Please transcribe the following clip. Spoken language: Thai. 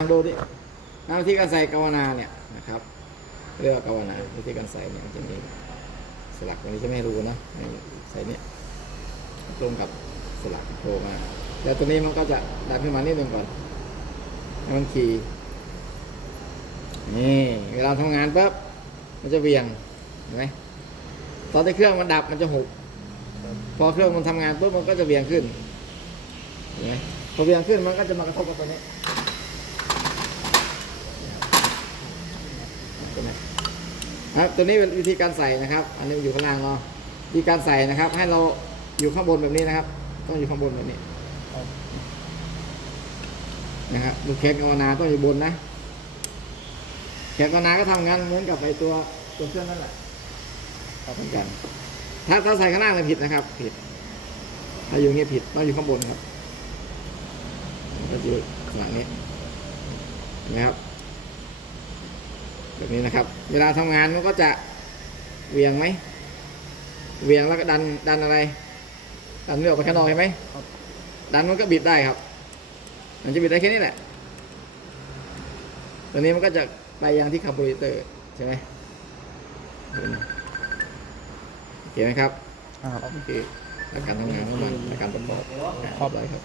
ลองดูดิหน้าที่การใส่กาวนาเนี่ยนะครับเรียกว่ากาวนาวิธีการใส่เนี่ยจะมีสลักตรงนี้จะไม่รู้นะใส่เนี่ยตรงกับสลักโผล่มาแล้วตัวนี้มันก็จะดันขึ้นมานิดนึงก่อนให้มันขี่นี่เวลาทำงานปั๊บมันจะเวียงเห็นไหมตอนที่เครื่องมันดับมันจะหุบพอเครื่องมันทำงานปุ๊บมันก็จะเวียงขึ้นเห็นไหมพอเวียงขึ้นมันก็จะมากระทบกับตัวนี้ ตัวนี้ครับตัวนี้เป็นวิธีการใส่นะครับ อันนี้อยู่ข้างล่างเนาะวิธีการใส่นะครับ ให้เราอยู่ข้างบนแบบนี้นะครับ ต้องอยู่ข้างบนแบบนี้นะครับลูกแขนกาวนาต้องอยู่บนนะแขนกาวนาก็ทำงานเหมือนกับไอตัวตัวเครื่องนั่นแหละเหมือนกัน ถ้าถ้าใส่ข้างล่างเลยผิดนะครับ ผิด ถ้าอยู่อย่างนี้ผิดต้องอยู่ข้างบนครับก็จะอยู่ข้างหลังนี้นไหมครับ แบบนี้นะครับ เวลาทำงานมันก็จะเหวียงไหมเหวียงแล้วก็ดันดันอะไร ดันไม่ออกไปข้างนอกเห็นไหมครับดันมันก็บิดได้ครับ มันจะบิดได้แค่นี้แหละตัวนี้มันก็จะไปยังที่คาร์บูเรเตอร์ใช่ไหมโอเคไหมครับครับโอเคหลักการทำงานของมันหลักการประกอบครอบเลยครับ